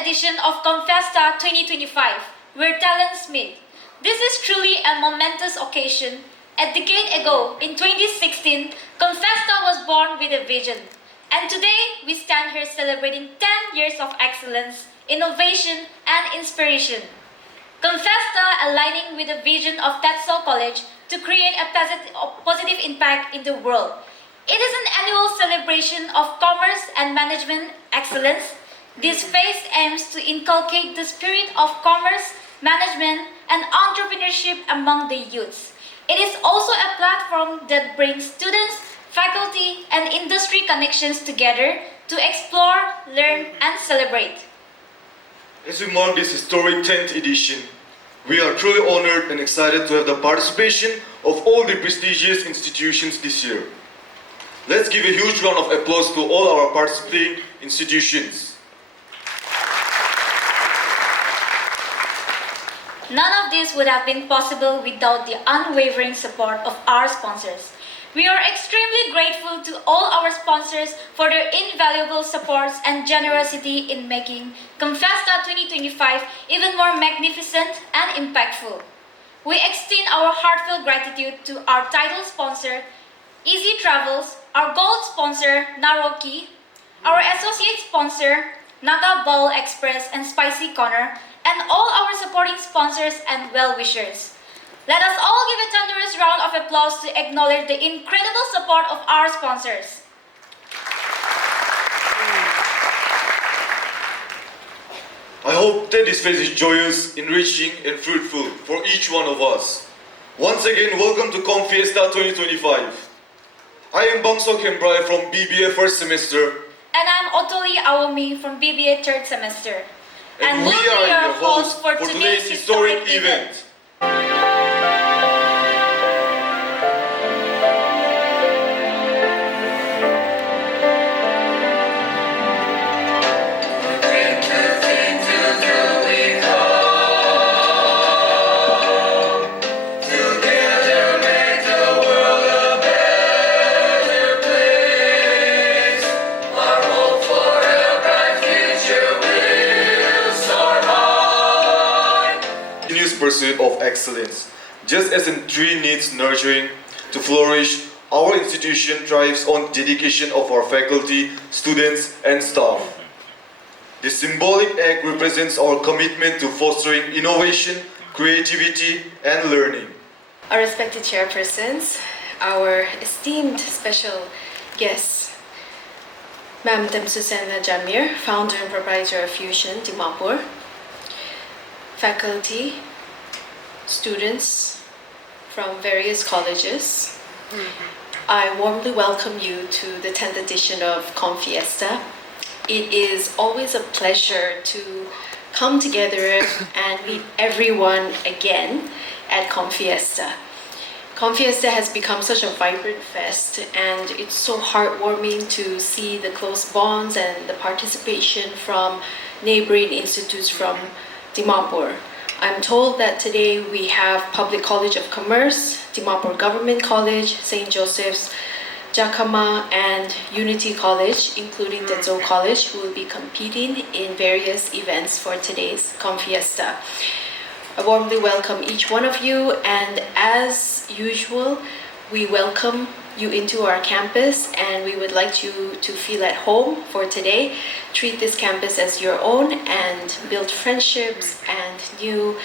edition of Comfiesta 2025, where talents meet. This is truly a momentous occasion. A decade ago, in 2016, Comfiesta was born with a vision. And today, we stand here celebrating 10 years of excellence, innovation, and inspiration. Comfiesta aligning with the vision of Tetso College to create a positive impact in the world. It is an annual celebration of commerce and management excellence. This phase aims to inculcate the spirit of commerce, management, and entrepreneurship among the youths. It is also a platform that brings students, faculty, and industry connections together to explore, learn, and celebrate. As we mark this historic 10th edition, we are truly honored and excited to have the participation of all the prestigious institutions this year. Let's give a huge round of applause to all our participating institutions. None of this would have been possible without the unwavering support of our sponsors. We are extremely grateful to all our sponsors for their invaluable supports and generosity in making Comfiesta 2025 even more magnificent and impactful. We extend our heartfelt gratitude to our title sponsor, Easy Travels, our gold sponsor, Naroki, our associate sponsor, Naga Bowl Express and Spicy Corner, and all our supporting sponsors and well-wishers. Let us all give a thunderous round of applause to acknowledge the incredible support of our sponsors. I hope that this phase is joyous, enriching, and fruitful for each one of us. Once again, welcome to Comfiesta 2025. I am Bamsok Hembrai from BBA first semester. And I'm Otoli Aomi from BBA third semester. And we are your hosts for today's historic event. Pursuit of excellence. Just as a tree needs nurturing to flourish, our institution thrives on dedication of our faculty, students, and staff. This symbolic act represents our commitment to fostering innovation, creativity, and learning. Our respected chairpersons, our esteemed special guests, Ma'am Tetso Jamir, founder and proprietor of Fusion, Dimapur, faculty, students from various colleges. I warmly welcome you to the 10th edition of Comfiesta. It is always a pleasure to come together and meet everyone again at Comfiesta. Comfiesta has become such a vibrant fest, and it's so heartwarming to see the close bonds and the participation from neighboring institutes from Dimapur. I'm told that today we have Public College of Commerce, Dimapur Government College, St. Joseph's, Jakama, and Unity College, including Tetso College, who will be competing in various events for today's Comfiesta. I warmly welcome each one of you, and as usual, we welcome you into our campus, and we would like you to feel at home for today. Treat this campus as your own and build friendships and new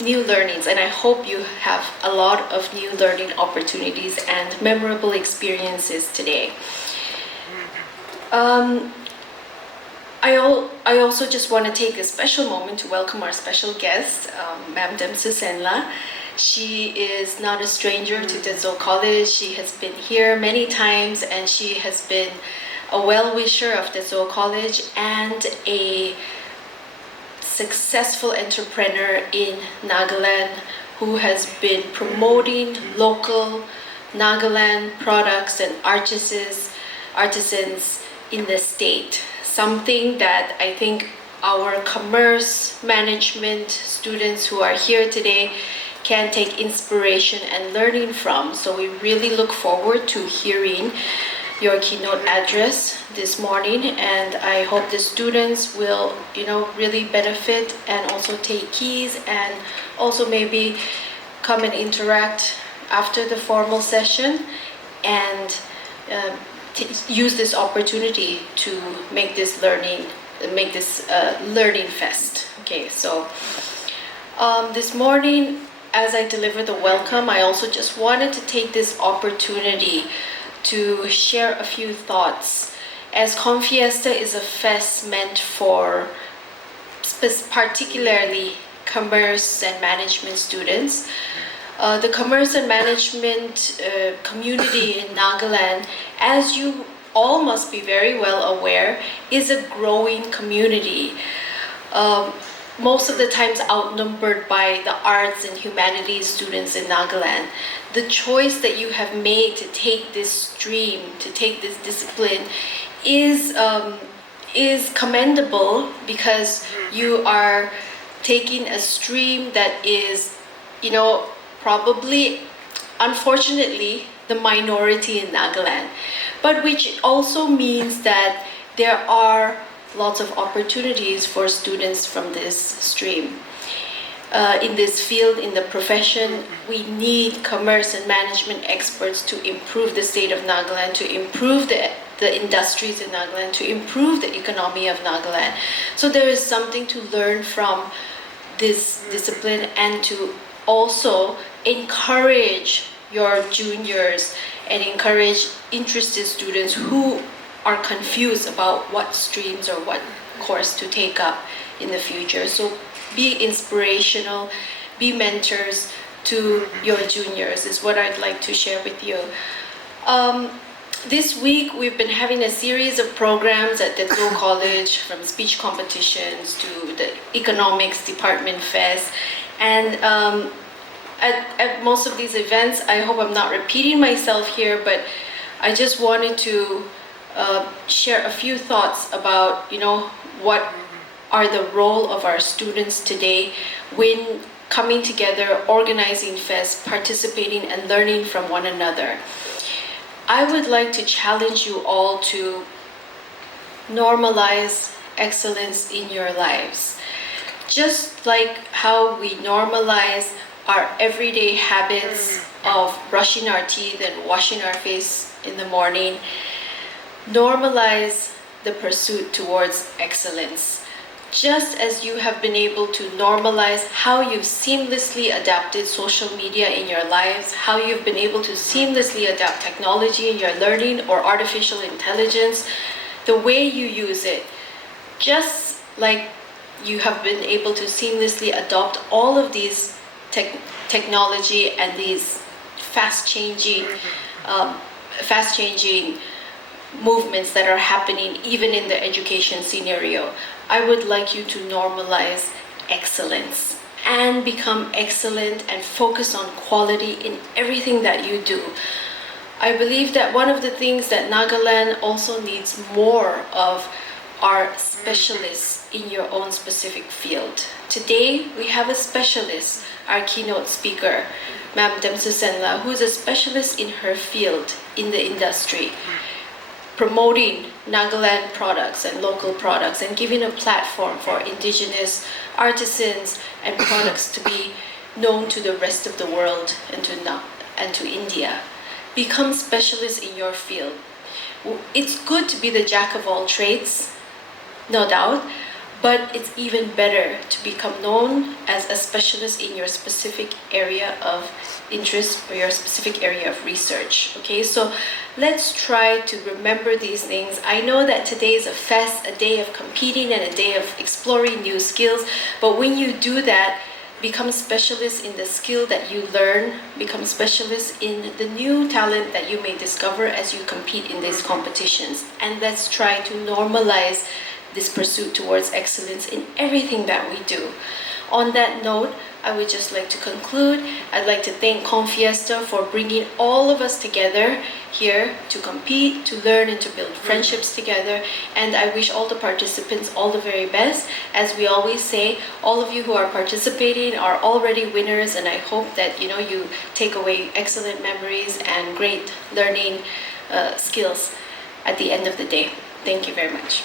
learnings. And I hope you have a lot of new learning opportunities and memorable experiences today. I also just want to take a special moment to welcome our special guest, Ma'am Tetso. She is not a stranger to Tetso College. She has been here many times, and she has been a well-wisher of Tetso College and a successful entrepreneur in Nagaland who has been promoting local Nagaland products and artisans in the state. Something that I think our commerce management students who are here today can take inspiration and learning from. So we really look forward to hearing your keynote address this morning, and I hope the students will, really benefit and also take keys and also maybe come and interact after the formal session and use this opportunity to make this learning fest. Okay, so this morning, as I deliver the welcome, I also just wanted to take this opportunity to share a few thoughts. As Comfiesta is a fest meant for particularly commerce and management students, the commerce and management community in Nagaland, as you all must be very well aware, is a growing community. Most of the times outnumbered by the arts and humanities students in Nagaland. The choice that you have made to take this stream, to take this discipline, is commendable, because you are taking a stream that is, probably, unfortunately, the minority in Nagaland, but which also means that there are lots of opportunities for students from this stream. In this field, in the profession, we need commerce and management experts to improve the state of Nagaland, to improve the industries in Nagaland, to improve the economy of Nagaland. So there is something to learn from this discipline, and to also encourage your juniors and encourage interested students who are confused about what streams or what course to take up in the future. So be inspirational, be mentors to your juniors is what I'd like to share with you. This week we've been having a series of programs at Tetso College, from speech competitions to the economics department fest, and at most of these events, I hope I'm not repeating myself here, but I just wanted to share a few thoughts about, what are the role of our students today when coming together, organizing fests, participating and learning from one another. I would like to challenge you all to normalize excellence in your lives. Just like how we normalize our everyday habits of brushing our teeth and washing our face in the morning, normalize the pursuit towards excellence. Just as you have been able to normalize how you've seamlessly adapted social media in your lives, how you've been able to seamlessly adapt technology in your learning or artificial intelligence, the way you use it, just like you have been able to seamlessly adopt all of these technology and these fast-changing movements that are happening even in the education scenario. I would like you to normalize excellence and become excellent and focus on quality in everything that you do. I believe that one of the things that Nagaland also needs more of are specialists in your own specific field. Today, we have a specialist, our keynote speaker, Ma'am Tetso, who is a specialist in her field in the industry, promoting Nagaland products and local products and giving a platform for indigenous artisans and products to be known to the rest of the world and to India. Become specialists in your field. It's good to be the jack of all trades, no doubt, but it's even better to become known as a specialist in your specific area of interest or your specific area of research. Okay, so let's try to remember these things. I know that today is a fest, a day of competing and a day of exploring new skills, but when you do that, become specialists in the skill that you learn, become specialists in the new talent that you may discover as you compete in these competitions. And let's try to normalize this pursuit towards excellence in everything that we do. On that note, I would just like to conclude. I'd like to thank Comfiesta for bringing all of us together here to compete, to learn, and to build friendships together. And I wish all the participants all the very best. As we always say, all of you who are participating are already winners, and I hope that you take away excellent memories and great learning skills. at the end of the day. Thank you very much.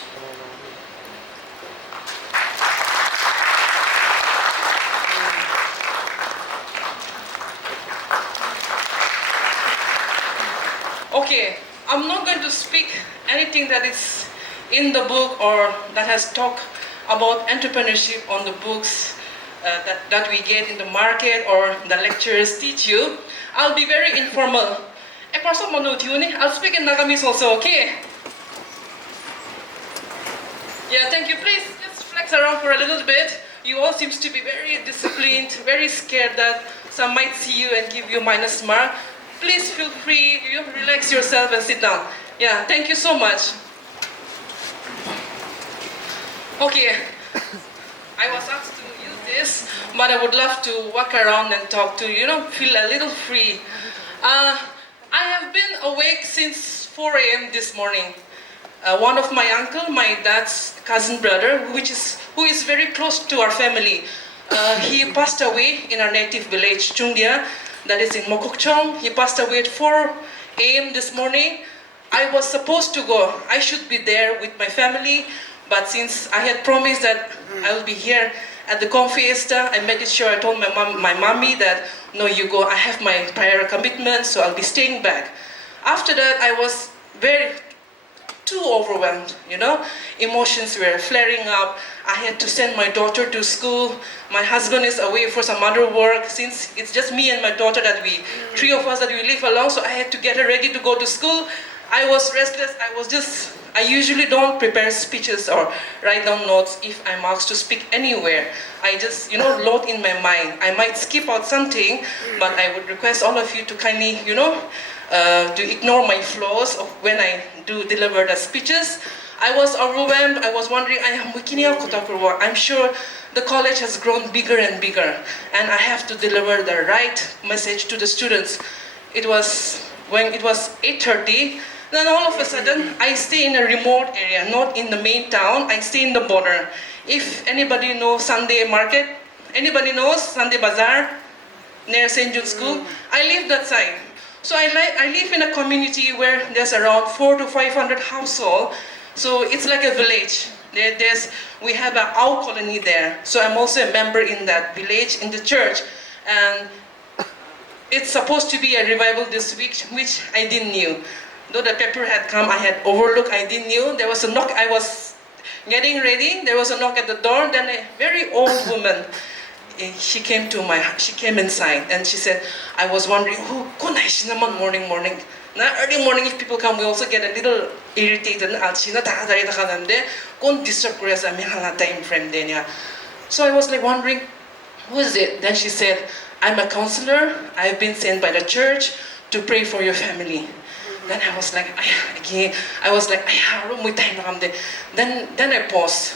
Okay, I'm not going to speak anything that is in the book or that has talked about entrepreneurship on the books that we get in the market or the lecturers teach you. I'll be very informal. I'll speak in Nagamese also, okay? Yeah, thank you. Please just flex around for a little bit. You all seems to be very disciplined, very scared that some might see you and give you minus mark. Please feel free, you relax yourself and sit down. Yeah, thank you so much. Okay, I was asked to use this, but I would love to walk around and talk to you, feel a little free. I have been awake since 4 a.m. this morning. One of my uncle, my dad's cousin brother, who is very close to our family, he passed away in our native village, Chungdia, that is in Mokokchong. He passed away at 4 a.m. this morning. I was supposed to go. I should be there with my family, but since I had promised that I will be here at the Comfiesta, I made it sure. I told my mommy that, no, you go. I have my prior commitment, so I'll be staying back. After that, I was too overwhelmed, Emotions were flaring up. I had to send my daughter to school. My husband is away for some other work. Since it's just me and my daughter three of us that we live alone, so I had to get her ready to go to school. I was restless. I usually don't prepare speeches or write down notes if I'm asked to speak anywhere. I just, load in my mind. I might skip out something, but I would request all of you to kindly, to ignore my flaws of when I do deliver the speeches. I was overwhelmed. I was wondering, I'm sure the college has grown bigger and bigger, and I have to deliver the right message to the students. When it was 8:30, then all of a sudden, I stay in a remote area, not in the main town. I stay in the border. If anybody knows Sunday Market, anybody knows Sunday Bazaar near St. Jude's School, I live that side. So I live in a community where there's around 400 to 500 households. So it's like a village. We have an Ao colony there. So I'm also a member in that village, in the church. And it's supposed to be a revival this week, which I didn't knew. Though the paper had come, I had overlooked, I didn't knew. There was a knock, I was getting ready. There was a knock at the door. Then a very old woman, she came inside and she said, I was wondering, morning. Now, early morning, if people come, we also get a little irritated. Time frame. So I was like wondering, who is it? Then she said, I'm a counselor. I've been sent by the church to pray for your family. Then I was like, then I paused.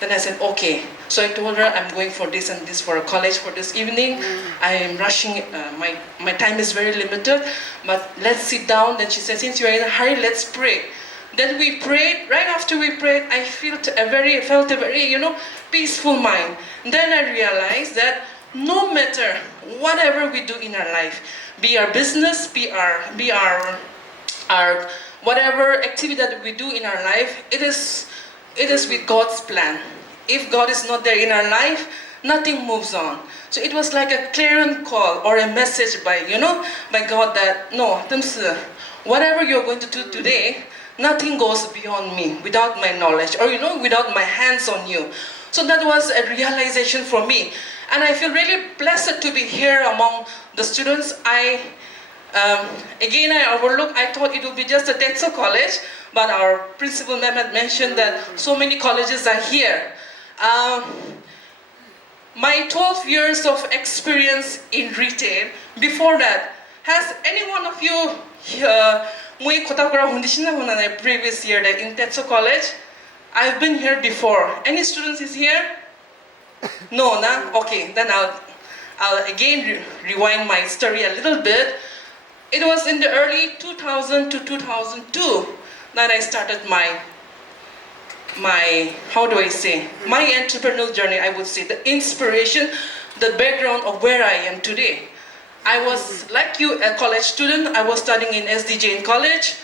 Then I said, okay. So I told her I'm going for this and this for a college for this evening. I am rushing, my time is very limited, but let's sit down. Then she said, since you're in a hurry, let's pray. Then we prayed. Right after we prayed, I felt a very, peaceful mind. Then I realized that no matter whatever we do in our life, be our business, be our whatever activity that we do in our life, it is with God's plan. If God is not there in our life, nothing moves on. So it was like a clarion call or a message by God that, no, whatever you're going to do today, nothing goes beyond me without my knowledge or, without my hands on you. So that was a realization for me. And I feel really blessed to be here among the students. I overlooked, I thought it would be just a Tetso college, but our principal ma'am had mentioned that so many colleges are here. My 12 years of experience in retail, before that, has any one of you previous year in Tetso College? I've been here before. Any students is here? No, nah? Okay, then I'll again rewind my story a little bit. It was in the early 2000 to 2002 that I started my entrepreneurial journey, I would say, the inspiration, the background of where I am today. I was, like you, a college student. I was studying in SDJ in college.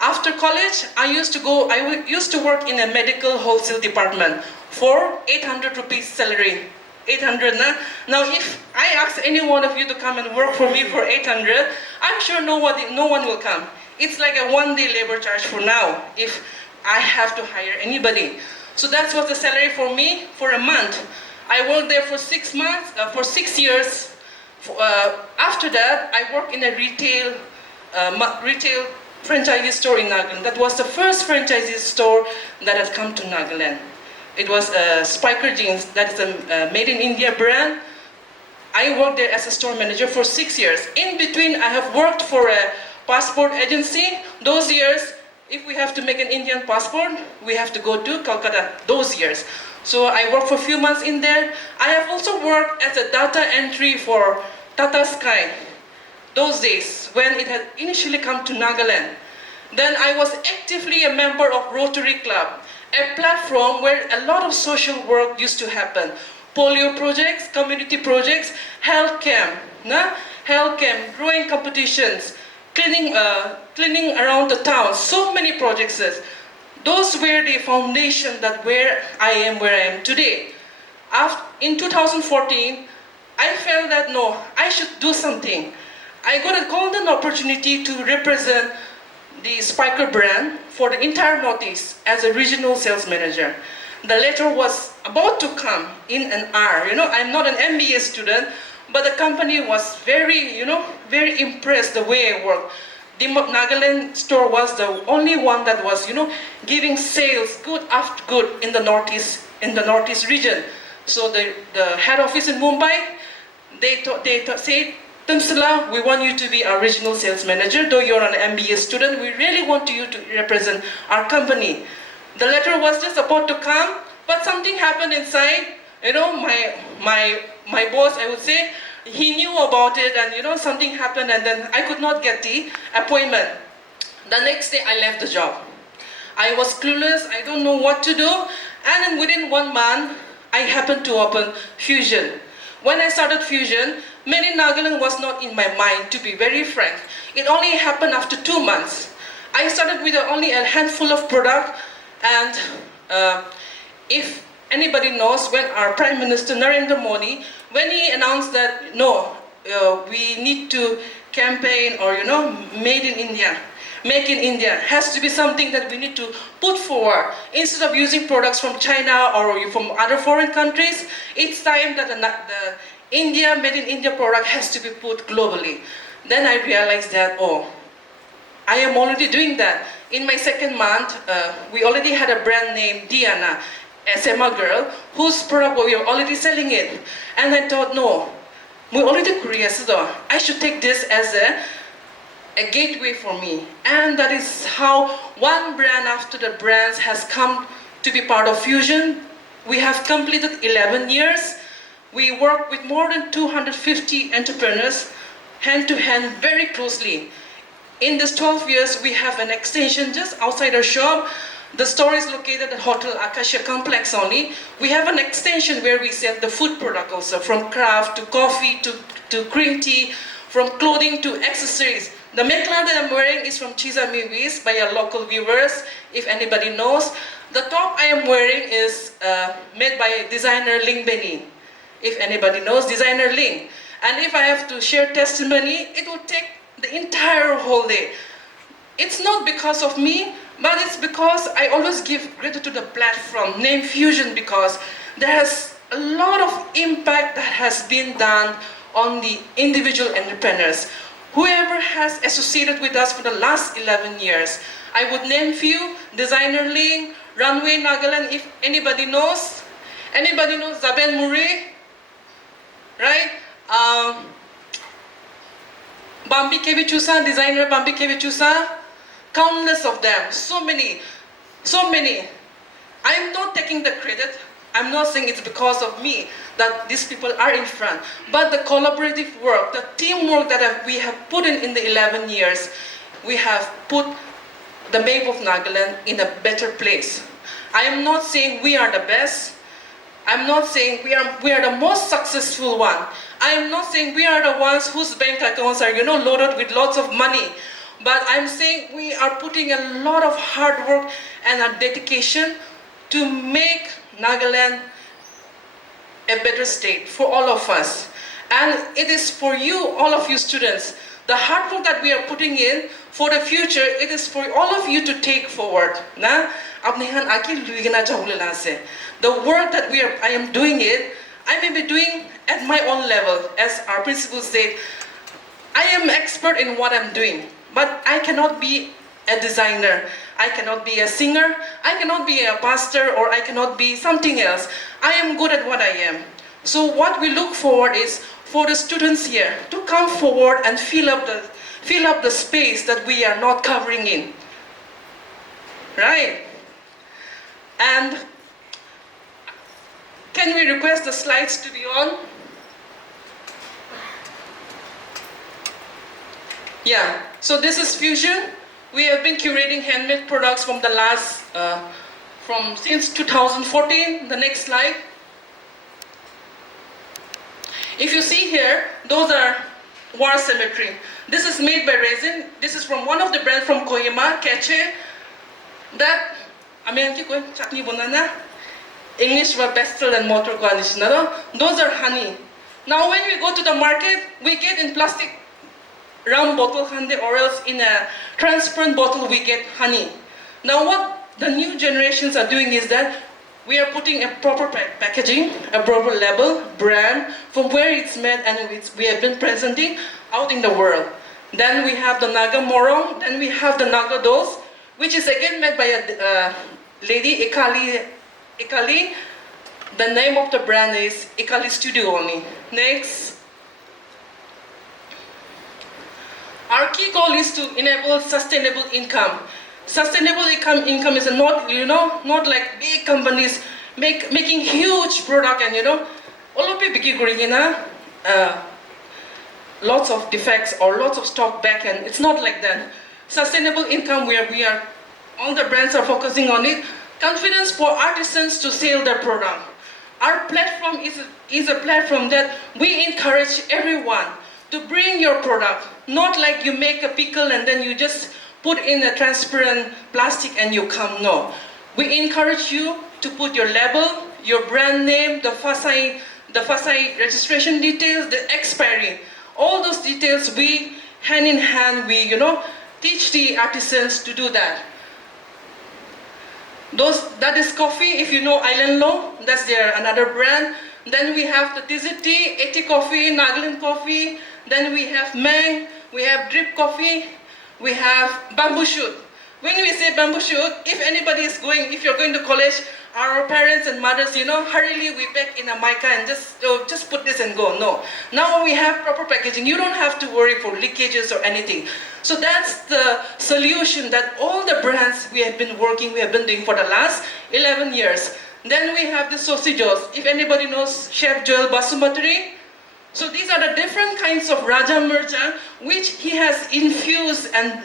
After college, I used to work in a medical wholesale department for 800 rupees salary. 800 na? Now if I ask any one of you to come and work for me for 800, I'm sure no one will come. It's like a one-day labor charge for now if I have to hire anybody. So that was the salary for me for a month. I worked there for 6 months, for 6 years. After that, I worked in a retail franchisee store in Nagaland. That was the first franchisee store that has come to Nagaland. It was Spiker Jeans, that is a made in India brand. I worked there as a store manager for 6 years. In between, I have worked for a passport agency. Those years, if we have to make an Indian passport, we have to go to Calcutta, those years. So I worked for a few months in there. I have also worked as a data entry for Tata Sky, those days when it had initially come to Nagaland. Then I was actively a member of Rotary Club, a platform where a lot of social work used to happen. Polio projects, community projects, health camp, drawing competitions, cleaning around the town, so many projects. Those were the foundation that where I am today. In 2014, I felt that no, I should do something. I got a golden opportunity to represent the Spiker brand for the entire Northeast as a regional sales manager. The letter was about to come in an hour. I'm not an MBA student, but the company was very impressed the way I work. The Nagaland store was the only one that was, giving sales good after good in the Northeast region. So the head office in Mumbai, they said, Tumsala, we want you to be our regional sales manager. Though you're an MBA student, we really want you to represent our company. The letter was just about to come, but something happened inside. My boss, I would say, he knew about it, and something happened, and then I could not get the appointment. The next day, I left the job. I was clueless. I don't know what to do, and then within 1 month, I happened to open Fusion. When I started Fusion, Made in Nagaland was not in my mind, to be very frank. It only happened after 2 months. I started with only a handful of product, and if anybody knows, when our Prime Minister Narendra Modi, when he announced that no, we need to campaign or made in India, make in India has to be something that we need to put forward instead of using products from China or from other foreign countries. It's time that the India made in India product has to be put globally. Then I realized that I am already doing that. In my 2nd month, we already had a brand name Diana, a SMA girl, whose product we are already selling it. And I thought, no, we already created. I should take this as a gateway for me. And that is how one brand after the brands has come to be part of Fusion. We have completed 11 years. We work with more than 250 entrepreneurs, hand to hand, very closely. In this 12 years, we have an extension just outside our shop. The store is located at Hotel Acacia Complex only. We have an extension where we sell the food product also, from craft to coffee to green tea, from clothing to accessories. The mekla that I'm wearing is from Chiza Miwis by our local viewers, if anybody knows. The top I am wearing is made by designer Ling Beni, if anybody knows designer Ling. And if I have to share testimony, it will take the entire whole day. It's not because of me, but it's because I always give credit to the platform named Fusion, because there has a lot of impact that has been done on the individual entrepreneurs. Whoever has associated with us for the last 11 years, I would name few: Designer Ling, Runway Nagaland, if anybody knows. Anybody knows Zaben Muri? Right? Bambi Kevichusa, designer Bambi Kevichusa. Countless of them, so many. I'm not taking the credit. I'm not saying it's because of me that these people are in front, but the collaborative work, the teamwork that we have put in the 11 years, we have put the map of Nagaland in a better place. I am not saying we are the best. I'm not saying we are the most successful one. I am not saying we are the ones whose bank accounts are loaded with lots of money. But I'm saying we are putting a lot of hard work and a dedication to make Nagaland a better state for all of us. And it is for you, all of you students, the hard work that we are putting in for the future, it is for all of you to take forward. Na? The work that I am doing it, I may be doing at my own level. As our principal said, I am expert in what I'm doing, but I cannot be a designer. I cannot be a singer. I cannot be a pastor, or I cannot be something else. I am good at what I am. So what we look forward is for the students here to come forward and fill up the space that we are not covering in. Right? And can we request the slides to be on? Yeah, so this is Fusion. We have been curating handmade products from the last, since 2014. The next slide. If you see here, those are war cemetery. This is made by resin. This is from one of the brands from Kohima, Keche. That, chutney banana. English were pestle and motor garnish. Those are honey. Now when we go to the market, we get in plastic round bottle hande, or else in a transparent bottle we get honey. Now what the new generations are doing is that we are putting a proper packaging, a proper label, brand, from where it's made, and we have been presenting out in the world. Then we have the Naga Morong, then we have the Naga Dos, which is again made by a lady, Ikali. The name of the brand is Ikali Studio only. Next. Our key goal is to enable sustainable income. Sustainable income is not like big companies making huge product and lots of defects or lots of stock back, and it's not like that. Sustainable income, where all the brands are focusing on it. Confidence for artisans to sell their product. Our platform is a platform that we encourage everyone to bring your product, not like you make a pickle and then you just put in a transparent plastic and you come. No. We encourage you to put your label, your brand name, the FASAI registration details, the expiry. All those details, we hand in hand, we teach the artisans to do that. That is coffee, if you know Island Law, that's another brand. Then we have the Tiziti, Eti Coffee, Nagaland Coffee. Then we have Mang, we have Drip Coffee, we have Bamboo Shoot. When we say bamboo shoot, if you're going to college, our parents and mothers, hurriedly we pack in a mica and just put this and go. No. Now we have proper packaging. You don't have to worry for leakages or anything. So that's the solution that all the brands we have been doing for the last 11 years. Then we have the sausages. If anybody knows Chef Joel Basumatri, so these are the different kinds of Raja Mircha, which he has infused and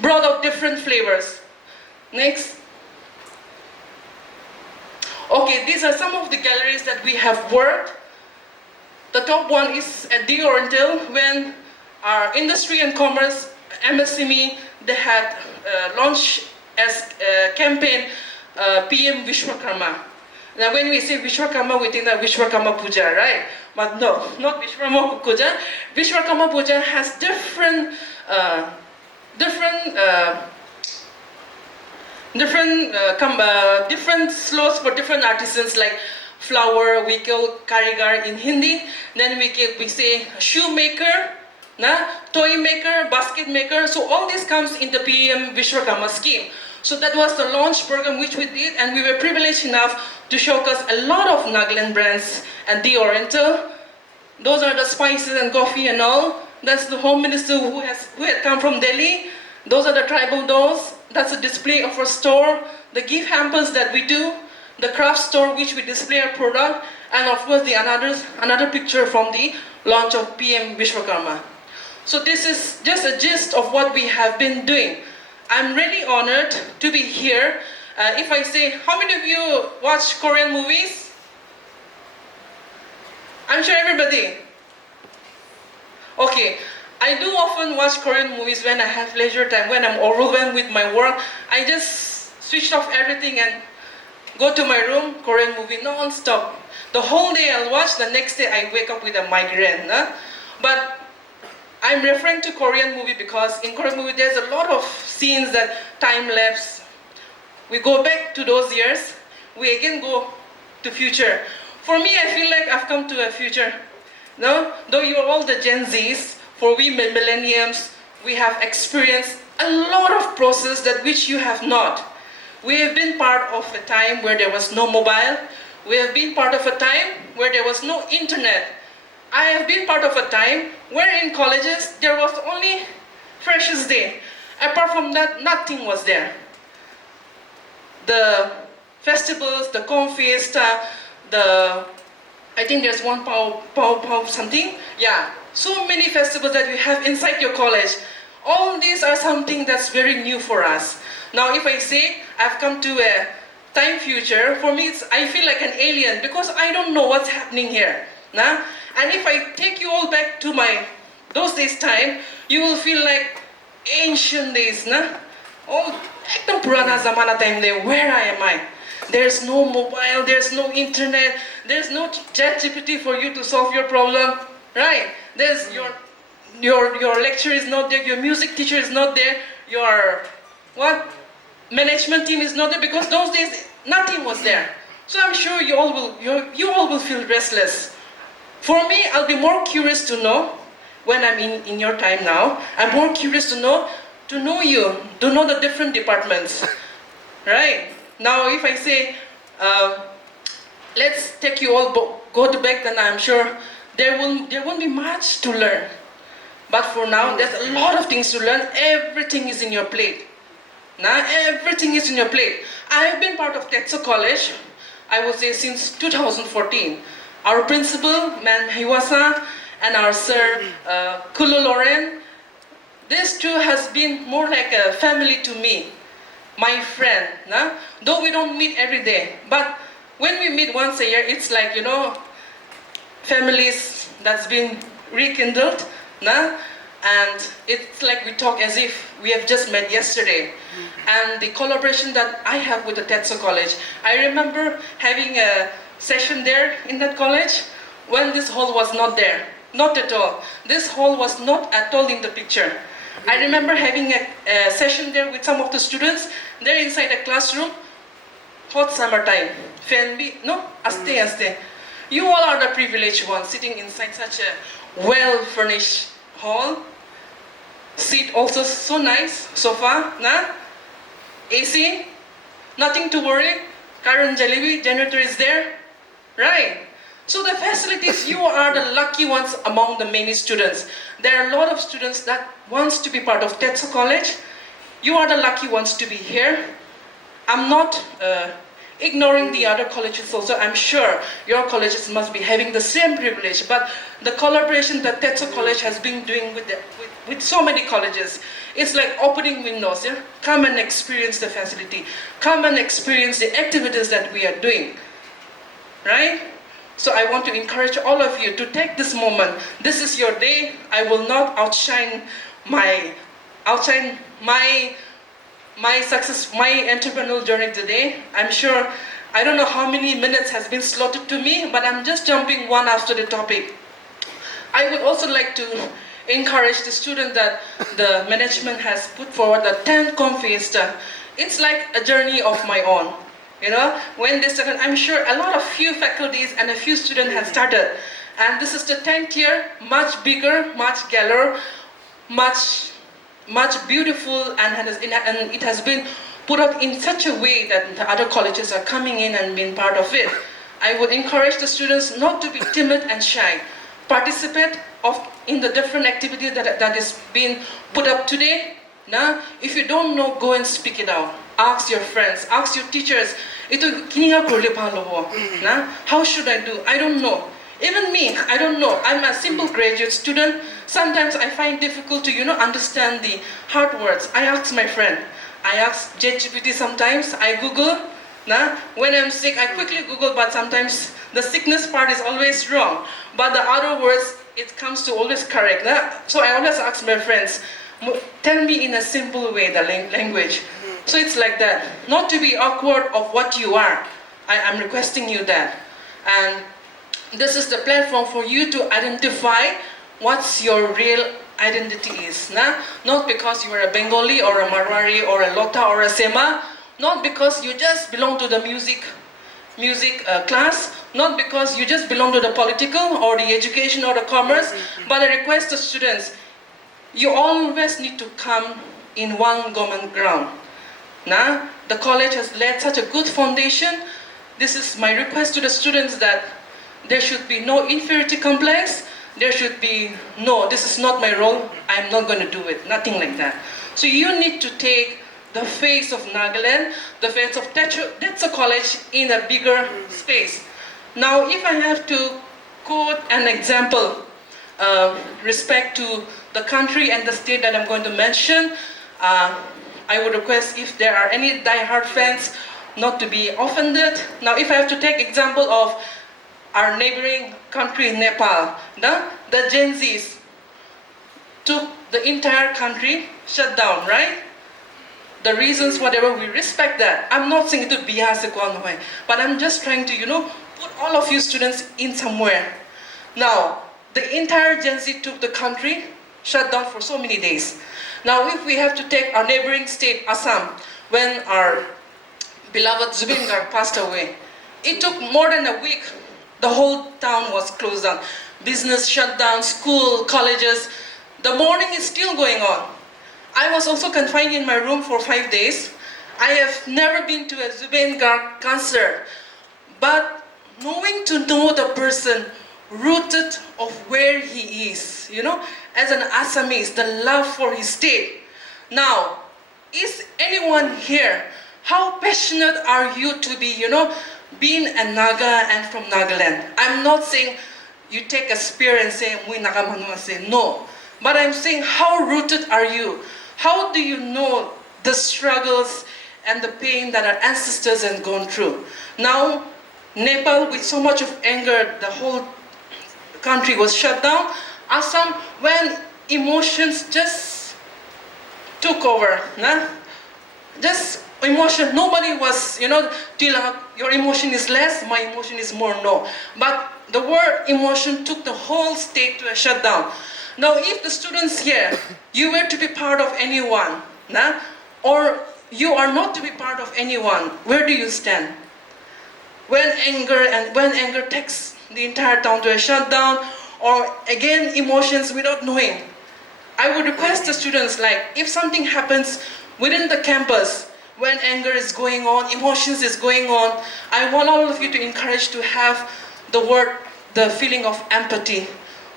brought out different flavors. Next. Okay, these are some of the galleries that we have worked. The top one is at The Oriental, when our Industry and Commerce, MSME, they had launched as a campaign PM Vishwakarma. Now when we say Vishwakarma, we think that Vishwakarma Puja, right? But no, not Vishwakarma Puja. Vishwakarma Puja has different slots for different artisans, like flower, we call karigar in Hindi. Then we say shoemaker, toy maker, basket maker. So all this comes in the PM Vishwakarma scheme. So that was the launch program which we did, and we were privileged enough to showcase a lot of Nagaland brands at The Oriental. Those are the spices and coffee and all. That's the Home Minister who had come from Delhi. Those are the tribal dolls. That's a display of our store. The gift hampers that we do. The craft store which we display our product. And of course another picture from the launch of PM Vishwakarma. So this is just a gist of what we have been doing. I'm really honored to be here. If I say, how many of you watch Korean movies? I'm sure everybody. Okay, I do often watch Korean movies when I have leisure time, when I'm overwhelmed with my work. I just switch off everything and go to my room, Korean movie non-stop. The whole day I'll watch, the next day I wake up with a migraine. But I'm referring to Korean movie because in Korean movie there's a lot of scenes that time lapse. We go back to those years, we again go to future. For me, I feel like I've come to a future. No? Though you are all the Gen Zs, for we millenniums, we have experienced a lot of process that which you have not. We have been part of a time where there was no mobile. We have been part of a time where there was no internet. I have been part of a time where in colleges there was only Freshers' Day. Apart from that, nothing was there. The festivals, the Comfiesta, I think there's one pow something. Yeah, so many festivals that we have inside your college. All these are something that's very new for us. Now, if I say I've come to a time future, for me, I feel like an alien because I don't know what's happening here. Nah? And if I take you all back to those days' time, you will feel like ancient days. Nah? Oh, ekdom purana zamana time there. Where am I? There's no mobile, there's no internet, there's no ChatGPT for you to solve your problem, right? There's your lecturer is not there, your music teacher is not there, your management team is not there because those days nothing was there. So I'm sure you all will feel restless. For me, I'll be more curious to know when I'm in your time now. I'm more curious to know you, to know the different departments, right? Now, if I say, let's take you all go to back, then I'm sure there won't be much to learn. But for now, there's a lot of things to learn. Everything is in your plate. Now, everything is in your plate. I have been part of Tetso College, I would say since 2014. Our principal, Man Hiwasa, and our sir, Kulu Loren, these two has been more like a family to me. My friend, nah? Though we don't meet every day, but when we meet once a year, it's like, families that's been rekindled, nah? And it's like we talk as if we have just met yesterday. And the collaboration that I have with the Tetso College, I remember having a session there in that college when this hall was not there, not at all. This hall was not at all in the picture. I remember having a session there with some of the students. They're inside a classroom, hot summertime. Aste. You all are the privileged ones sitting inside such a well-furnished hall. Seat also so nice, sofa, AC, nothing to worry. Current jalebi, generator is there, right? So the facilities, you are the lucky ones among the many students. There are a lot of students that wants to be part of Tetso College. You are the lucky ones to be here. I'm not ignoring the other colleges also. I'm sure your colleges must be having the same privilege, but the collaboration that Tetso College has been doing with so many colleges, it's like opening windows. Yeah? Come and experience the facility. Come and experience the activities that we are doing, right? So I want to encourage all of you to take this moment. This is your day. I will not outshine my success, my entrepreneurial journey today. I'm sure, I don't know how many minutes has been slotted to me, but I'm just jumping one after the topic. I would also like to encourage the student that the management has put forward, the 10th Comfiesta. It's like a journey of my own. When they started, I'm sure a lot of few faculties and a few students have started. And this is the 10th year, much bigger, much galler, much beautiful, and it has been put out in such a way that the other colleges are coming in and being part of it. I would encourage the students not to be timid and shy. Participate in the different activities that is being put up today. Now, if you don't know, go and speak it out. Ask your friends, ask your teachers. How should I do? I don't know. Even me, I don't know. I'm a simple graduate student. Sometimes I find difficult to, understand the hard words. I ask my friend. I ask JGPT sometimes. I Google. When I'm sick, I quickly Google, but sometimes the sickness part is always wrong. But the other words, it comes to always correct. So I always ask my friends, tell me in a simple way the language. So it's like that. Not to be awkward of what you are. I'm requesting you that. And this is the platform for you to identify what's your real identity is. Not because you are a Bengali or a Marwari or a Lota or a Sema. Not because you just belong to the music class, not because you just belong to the political or the education or the commerce, but I request the students, you always need to come in one common ground. The college has laid such a good foundation. This is my request to the students that there should be no inferiority complex. There should be, no, this is not my role, I'm not going to do it, nothing like that. So you need to take the face of Nagaland, the face of Tetso College in a bigger space. Now, if I have to quote an example, respect to the country and the state that I'm going to mention, I would request if there are any die-hard fans not to be offended. Now, if I have to take example of our neighboring country, Nepal, the Gen Zs took the entire country, shut down, right? The reasons, whatever, we respect that. I'm not saying to bias way, but I'm just trying to, put all of you students in somewhere. Now, the entire Gen Z took the country, shut down for so many days. Now, if we have to take our neighboring state, Assam, when our beloved Zubin Garg passed away, it took more than a week. The whole town was closed down. Business shut down, school, colleges. The mourning is still going on. I was also confined in my room for 5 days. I have never been to a Zubin Garg concert, but knowing to know the person rooted of where he is, as an Assamese, the love for his state. Now, is anyone here, how passionate are you to be, being a Naga and from Nagaland? I'm not saying you take a spear and say, "Mui Naga Manua," say no. But I'm saying, how rooted are you? How do you know the struggles and the pain that our ancestors have gone through? Now, Nepal, with so much of anger, the whole country was shut down. Assam, when emotions just took over, just emotion, nobody was, Tilak, your emotion is less, my emotion is more, no. But the word emotion took the whole state to a shutdown. Now, if the students here, you were to be part of anyone, or you are not to be part of anyone, where do you stand? When anger takes the entire town to a shutdown, or again emotions without knowing, I would request the students, if something happens within the campus, when anger is going on, emotions is going on, I want all of you to encourage to have the feeling of empathy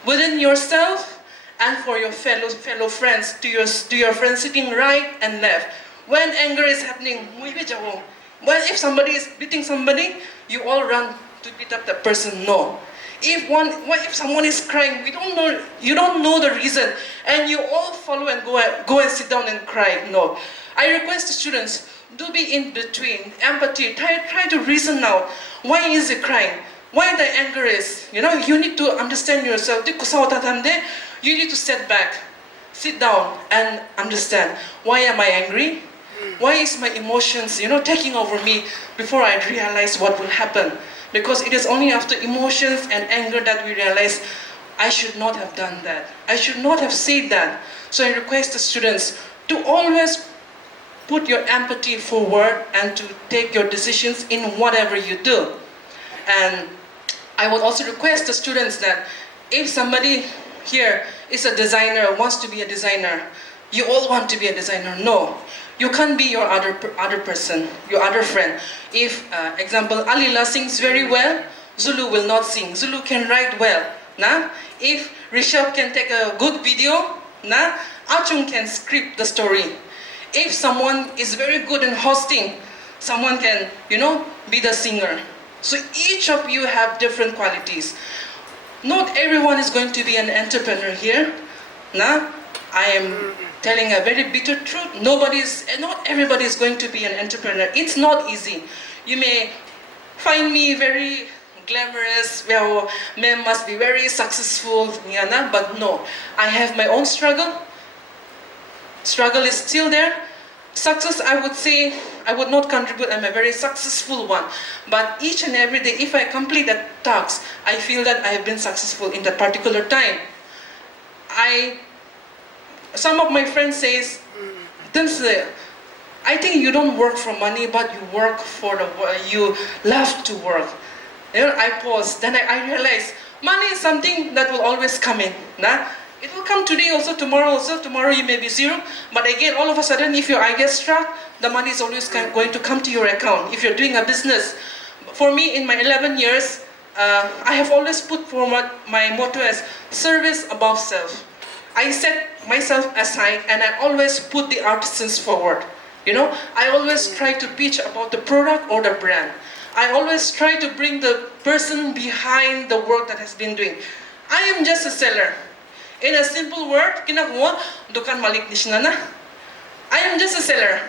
within yourself and for your fellow friends, to your friends sitting right and left. When anger is happening, if somebody is beating somebody, you all run to beat up that person. No. If someone is crying, you don't know the reason, and you all follow and go and sit down and cry. No. I request the students, do be in between, empathy, try to reason out. Why is he crying? Why the anger is? You need to understand yourself. You need to sit back, sit down and understand. Why am I angry? Why is my emotions, taking over me before I realize what will happen? Because it is only after emotions and anger that we realize, I should not have done that. I should not have said that. So I request the students to always put your empathy forward and to take your decisions in whatever you do. And I would also request the students that if somebody here is a designer, wants to be a designer, you all want to be a designer. No, you can't be your other person, your other friend. If, example, Alila sings very well, Zulu will not sing. Zulu can write well. If Rishabh can take a good video, Achung can script the story. If someone is very good in hosting, someone can, be the singer. So each of you have different qualities. Not everyone is going to be an entrepreneur here. I am telling a very bitter truth. Not everybody is going to be an entrepreneur. It's not easy. You may find me very glamorous, well, men must be very successful, but no. I have my own struggle. Struggle is still there. Success, I would say, I would not contribute, I'm a very successful one. But each and every day, if I complete that task, I feel that I have been successful in that particular time. Some of my friends says, Tetso, I think you don't work for money, but you work for you love to work. I pause, then I realize, money is something that will always come in. Nah? It will come today also, tomorrow you may be zero, but again, all of a sudden, if your eye gets struck, the money is always going to come to your account. If you're doing a business, for me, in my 11 years, I have always put forward my motto as service above self. I set myself aside and I always put the artisans forward. I always try to pitch about the product or the brand. I always try to bring the person behind the work that has been doing. I am just a seller. In a simple word, dukan malik ni sinana. I am just a seller.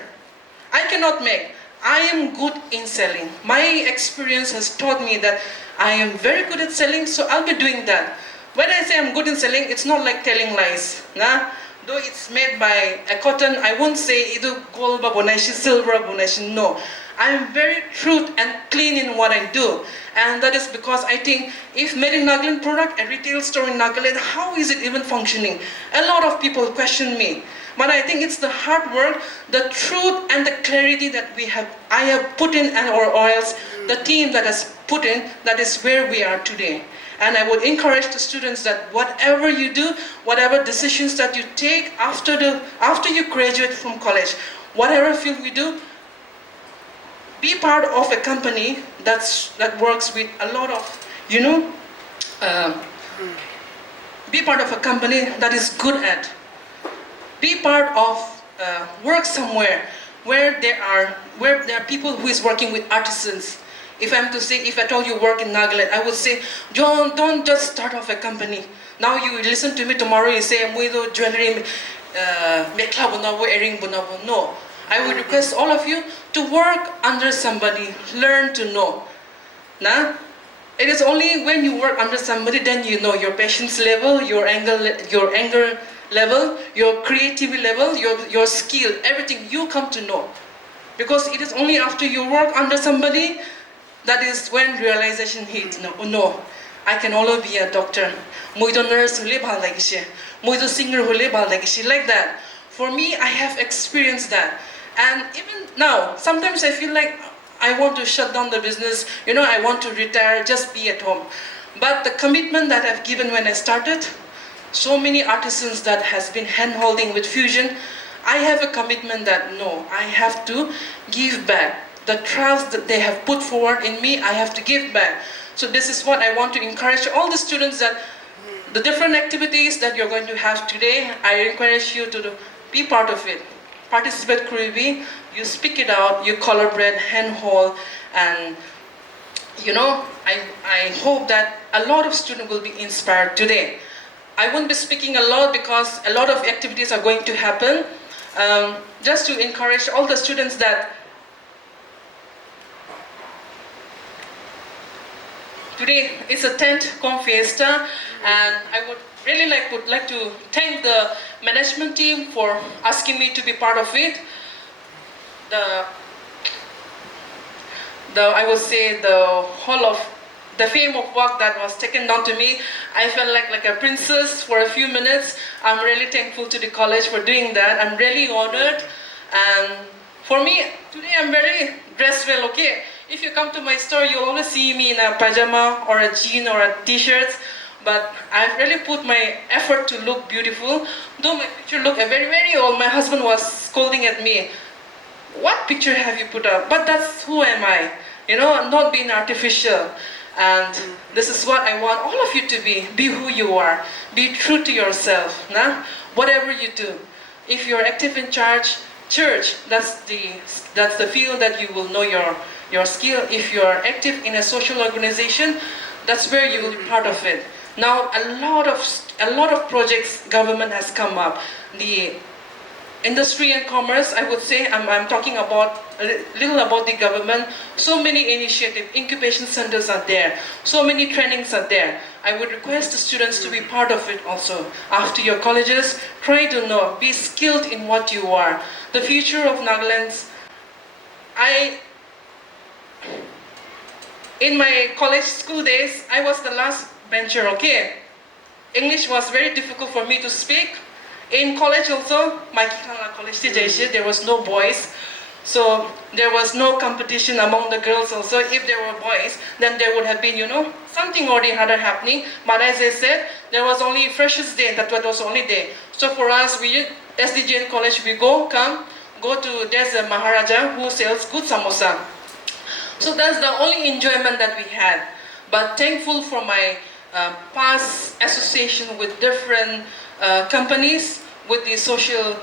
I cannot make. I am good in selling. My experience has taught me that I am very good at selling, so I'll be doing that. When I say I'm good in selling, it's not like telling lies. Nah? Though it's made by a cotton, I won't say idu gold ba bonaishi, silver bonaishi. No. I'm very truth and clean in what I do. And that is because I think if made in Nagaland product, a retail store in Nagaland, how is it even functioning? A lot of people question me. But I think it's the hard work, the truth and the clarity that I have put in, or else the team that has put in, that is where we are today. And I would encourage the students that whatever you do, whatever decisions that you take after you graduate from college, whatever field we do, be part of a company that works with a lot of, be part of a company that is good at. Be part of, work somewhere where there are people who is working with artisans. If I told you work in Nagaland, I would say, John, don't just start off a company. Now you listen to me tomorrow, you say, Muido jewelry, mekla bunabo, earring bunabo. No. I would request all of you to work under somebody, learn to know. Nah? It is only when you work under somebody, then you know your patience level, your anger level, your creativity level, your skill, everything you come to know. Because it is only after you work under somebody, that is when realization hits. No, I can only be a doctor. Muido nurse hule bhal lagishe. Muido singer hule bhal lagishe. Like that. For me, I have experienced that. And even now, sometimes I feel like I want to shut down the business. I want to retire, just be at home. But the commitment that I've given when I started, so many artisans that has been hand-holding with Fusion, I have a commitment that no, I have to give back. The trust that they have put forward in me, I have to give back. So this is what I want to encourage all the students, that the different activities that you're going to have today, I encourage you to be part of it. Participate Kuribi, you speak it out, you collaborate, hand-hold, and I hope that a lot of students will be inspired today. I won't be speaking a lot because a lot of activities are going to happen. Just to encourage all the students that today is a 10th Comfiesta, and I would like to thank the management team for asking me to be part of it. I would say the whole of the fame of work that was taken down to me, I felt like a princess for a few minutes. I'm really thankful to the college for doing that. I'm really honored. And for me, today I'm very dressed well, okay? If you come to my store, you'll always see me in a pajama or a jean or a t-shirt. But I've really put my effort to look beautiful. Though my picture looked very, very old, my husband was scolding at me. What picture have you put up? But that's who am I? I'm not being artificial. And this is what I want all of you to be. Be who you are. Be true to yourself. Nah? Whatever you do. If you're active in church, that's the field that you will know your skill. If you're active in a social organization, that's where you will be part of it. Now, a lot of projects government has come up. The industry and commerce, I would say, I'm talking about a little about the government. So many initiative, incubation centers are there. So many trainings are there. I would request the students to be part of it also. After your colleges, try to know, be skilled in what you are. The future of Nagaland's, in my college school days, I was the last bencher, okay? English was very difficult for me to speak. In college also, my college there was no boys. So there was no competition among the girls also. If there were boys, then there would have been, something or the other happening. But as I said, there was only freshers day, that was the only day. So for us, we, SDJN college, we go to, there's a Maharaja who sells good samosa. So that's the only enjoyment that we had. But thankful for my past association with different companies, with the social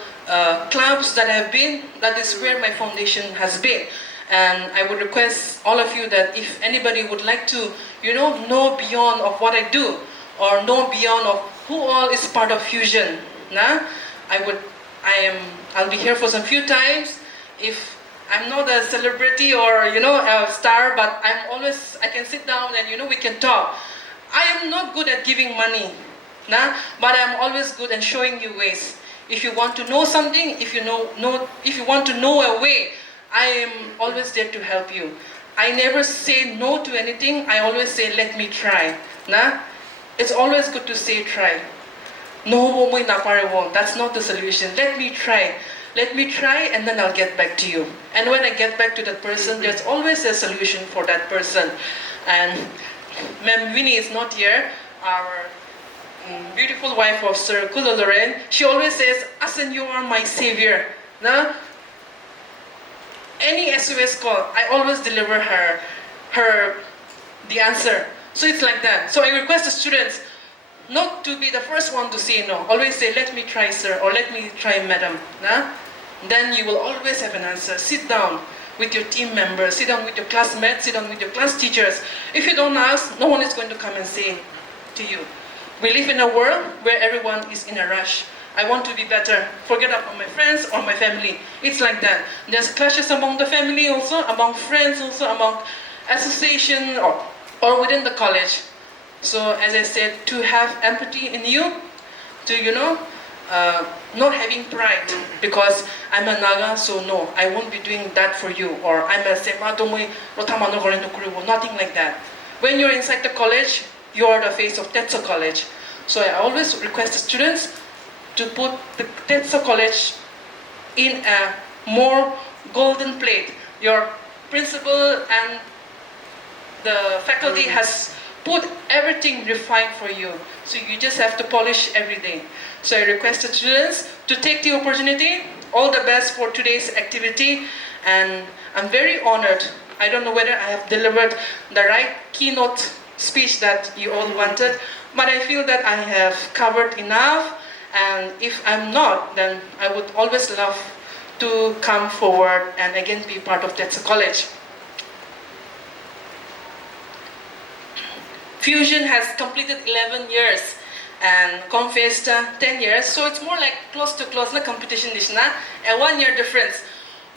clubs that have been, that is where my foundation has been. And I would request all of you that if anybody would like to, know beyond of what I do, or know beyond of who all is part of Fusion, I'll be here for some few times. If I'm not a celebrity or, a star, but I can sit down and, we can talk. I am not good at giving money, but I'm always good at showing you ways. If you want to know something, if you want to know a way, I am always there to help you. I never say no to anything. I always say, let me try. It's always good to say try. No, that's not the solution. Let me try. Let me try and then I'll get back to you. And when I get back to that person, there's always a solution for that person. And Ma'am Winnie is not here, our beautiful wife of Sir Kula Loren. She always says, Asan, you are my savior. Any SOS call, I always deliver her the answer. So it's like that. So I request the students not to be the first one to say no. Always say, let me try, sir, or let me try, madam. Then you will always have an answer. Sit down with your team members, sit down with your classmates, sit down with your class teachers. If you don't ask, no one is going to come and say to you. We live in a world where everyone is in a rush. I want to be better. Forget about my friends or my family. It's like that. There's clashes among the family also, among friends also, among association or within the college. So as I said, to have empathy in you, to, not having pride because I'm a Naga, so no, I won't be doing that for you. Or I'm a Sema, nothing like that. When you're inside the college, you're the face of Tetso College. So I always request the students to put the Tetso College in a more golden plate. Your principal and the faculty has put everything refined for you. So you just have to polish every day. So I request the students to take the opportunity. All the best for today's activity. And I'm very honored. I don't know whether I have delivered the right keynote speech that you all wanted, but I feel that I have covered enough. And if I'm not, then I would always love to come forward and again be part of Tetso College. Fusion has completed 11 years and Comfiesta 10 years, so it's more like close like competition and 1 year difference.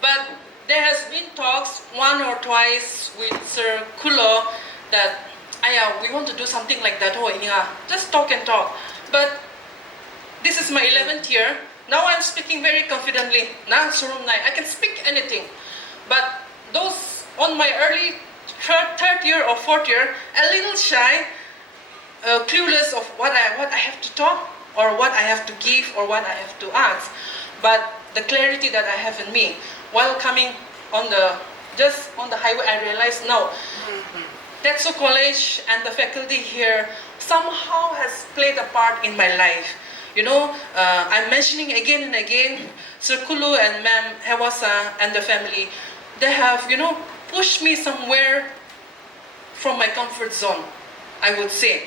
But there has been talks one or twice with Sir Kulo that we want to do something like that. Just talk and talk. But this is my 11th year. Now I'm speaking very confidently. I can speak anything. But those on my early third year or fourth year, a little shy, clueless of what I have to talk or what I have to give or what I have to ask. But the clarity that I have in me, while coming on the highway, I realized now, Tetso College and the faculty here somehow has played a part in my life. I'm mentioning again and again, Sir Kulu and Ma'am Hewasa and the family, they have, pushed me somewhere from my comfort zone, I would say.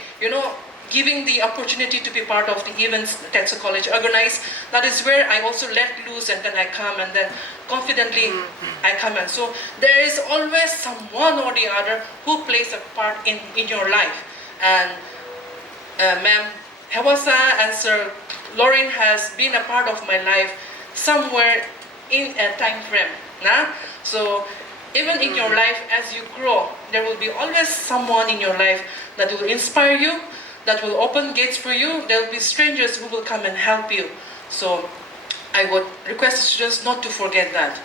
Giving the opportunity to be part of the events Tetso College organized, that is where I also let loose and then I come and then confidently I come in. So there is always someone or the other who plays a part in your life. And Ma'am Hewasa and Sir Lauren has been a part of my life somewhere in a time frame. Nah? So even in your life, as you grow, there will be always someone in your life that will inspire you, that will open gates for you. There will be strangers who will come and help you. So I would request the students not to forget that.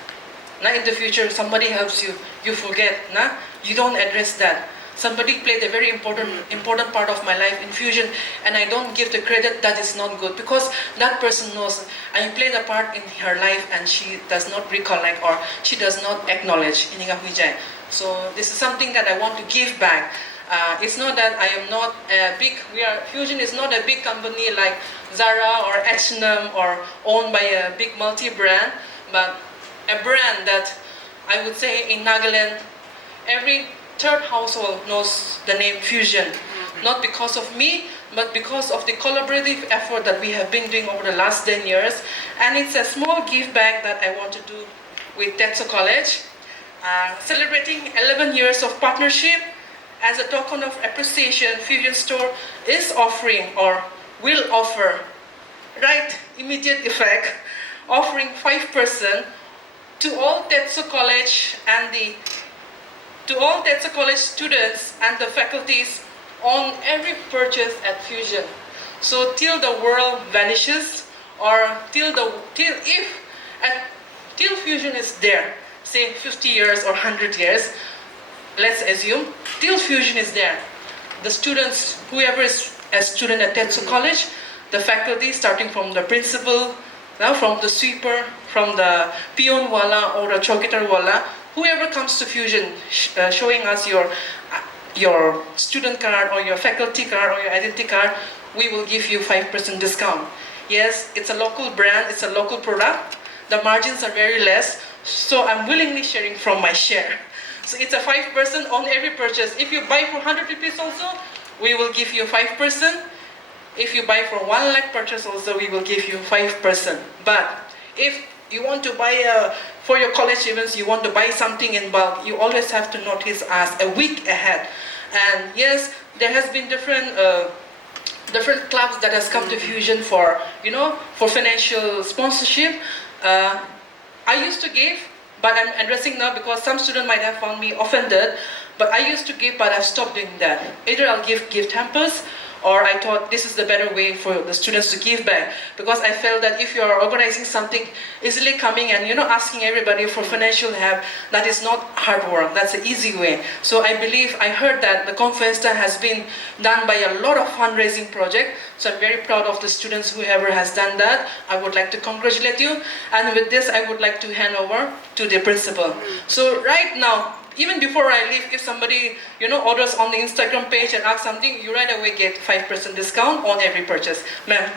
Now in the future, somebody helps you, you forget. Nah? You don't address that. Somebody played a very important part of my life in Fusion, and I don't give the credit. That is not good, because that person knows I played a part in her life and she does not recollect, or she does not acknowledge. So this is something that I want to give back. It's not that I am not a big, Fusion is not a big company like Zara or H&M or owned by a big multi-brand, but a brand that I would say in Nagaland, every third household knows the name Fusion. Not because of me, but because of the collaborative effort that we have been doing over the last 10 years. And it's a small give back that I want to do with Tetso College. Celebrating 11 years of partnership, as a token of appreciation, Fusion Store is offering, or will offer, right immediate effect, offering 5% to all Tetso College and to all Tetso College students and the faculties on every purchase at Fusion. So till the world vanishes, or till Fusion is there, say 50 years or 100 years, let's assume, till Fusion is there, the students, whoever is a student at Tetso College, the faculty, starting from the principal, from the sweeper, from the peon wala or the chokitar wala, whoever comes to Fusion showing us your student card or your faculty card or your identity card, we will give you 5% discount. Yes, it's a local brand, it's a local product. The margins are very less, so I'm willingly sharing from my share. So it's a 5% on every purchase. If you buy for 100 rupees also, we will give you 5%. If you buy for 1 lakh purchase also, we will give you 5%. But if you want to buy for your college events, you want to buy something in bulk, you always have to notice us a week ahead. And yes, there has been different clubs that has come to Fusion for financial sponsorship. I used to give, but I'm addressing now because some students might have found me offended. But I used to give, but I've stopped doing that. Either I'll give gift hampers, or I thought this is the better way for the students to give back, because I felt that if you are organizing something, easily coming and asking everybody for financial help, that is not hard work, that's the easy way. So I heard that the Comfiesta has been done by a lot of fundraising projects, so I'm very proud of the students, whoever has done that. I would like to congratulate you, and with this I would like to hand over to the principal. So right now, even before I leave, if somebody orders on the Instagram page and asks something, you right away get 5% discount on every purchase. Ma'am,